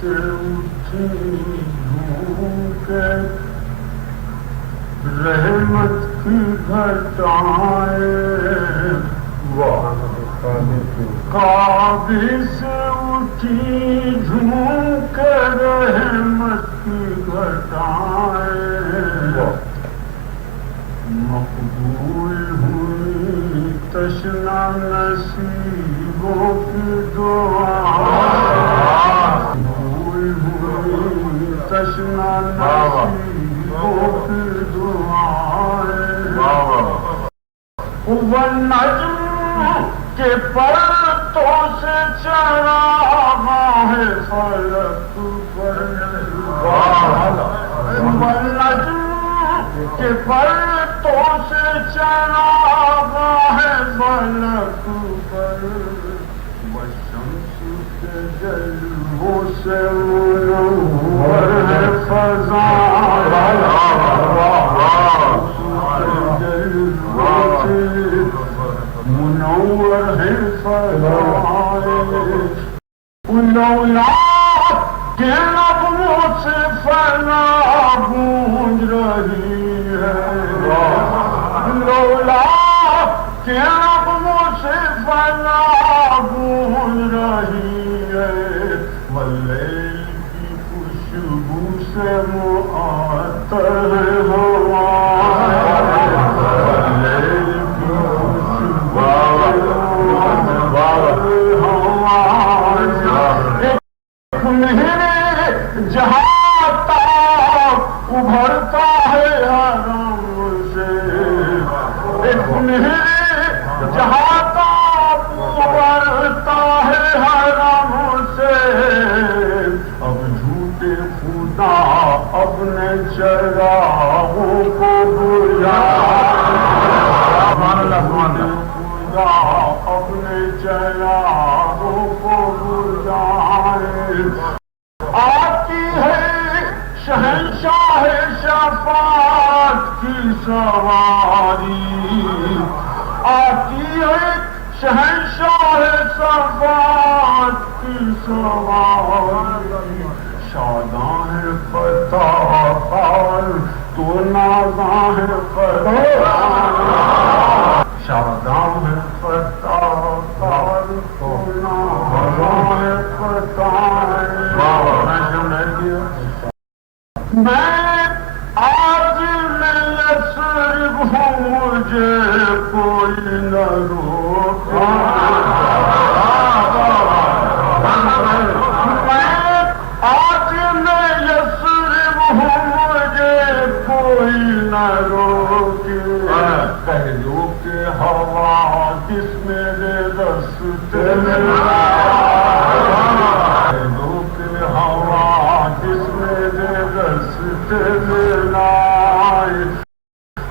سے اٹھی جھونکے رحمت کی گھٹائیں کعبے سے اٹھی جھونکے رحمت کی گھٹائیں مقبول ہوئی تشنا نصیبوں کی دعائیں مقبول ہوئی تشنا نصیبوں کی دعائیں والنجم کے پرتوں سے چراغاں ہے فلک پر والنجم کے پرتوں سے چراغاں ہے فلک پر والشمس کے جلووں سے منور ہے فضا منور ہے فضائے لولا کے نغموں سے فنا گونج رہی ہے لولا کے نغموں سے فنا گونج رہی ہے واللیل کی خوشبو سے معطر ہے ہوائیں جہاں تک ابھرتا ہے حرم سے ایک جہاں تک ابھرتا ہے حرم سے اب جھوٹے خدا اپنے چراغوں کو بلا خدا اپنے چراغوں کو بلائے آتی ہے شہنشاہ شفاعت کی سواری آتی ہے شہنشاہ شفاعت کی سواری شاداں ہے فتح قال تو نازاں ہے فتح شاداں ہے فتح قال تو نازاں ہے فتح میں آج میں یثرب ہوں مجھے کوئی نہ روکے میں آج میں یثرب ہوں مجھے کوئی نہ روکے کہہ دو کہ حوادث میرے رستے میں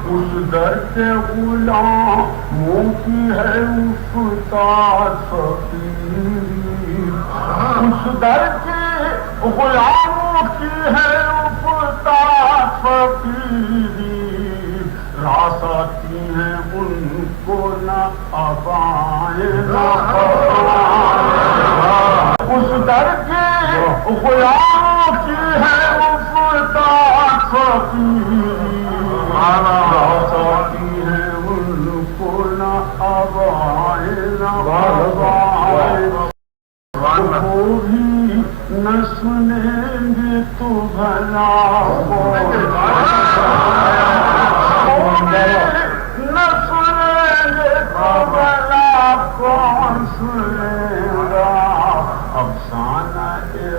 اس در کے غلاموں کی ہے افتاد فقیری اس در کے غلاموں کی ہے افتاد فقیری راس آتی ہیں ان کو نہ ابائیں نہ اس در کے غلاموں کی ہے افتاد فقیری راس آتی ہیں ان کو نہ ابائیں نہ ابائیں وہ بھی نہ سنیں گے تو بھلا نہ سنیں گے تو بھلا کون سنے گا افسانہ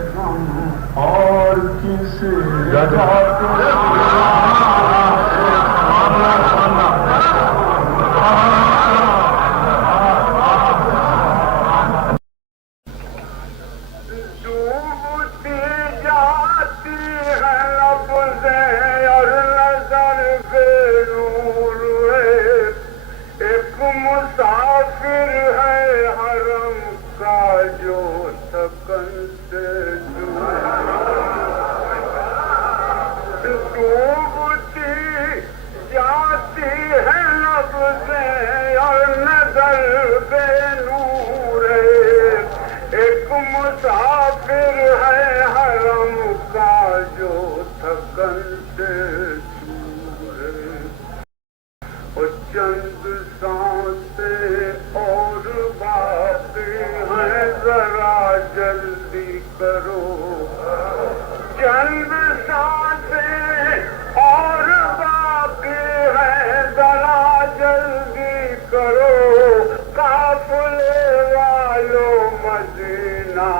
غم اور کسے مسافر ہے حرم کا جو سکن سے جو تھکن سے چھوئے، اور چند سانسیں اور باقی ہیں ذرا جلدی کرو، چند سانسیں اور باقی ہیں ذرا جلدی کرو، قافلے والو مدینہ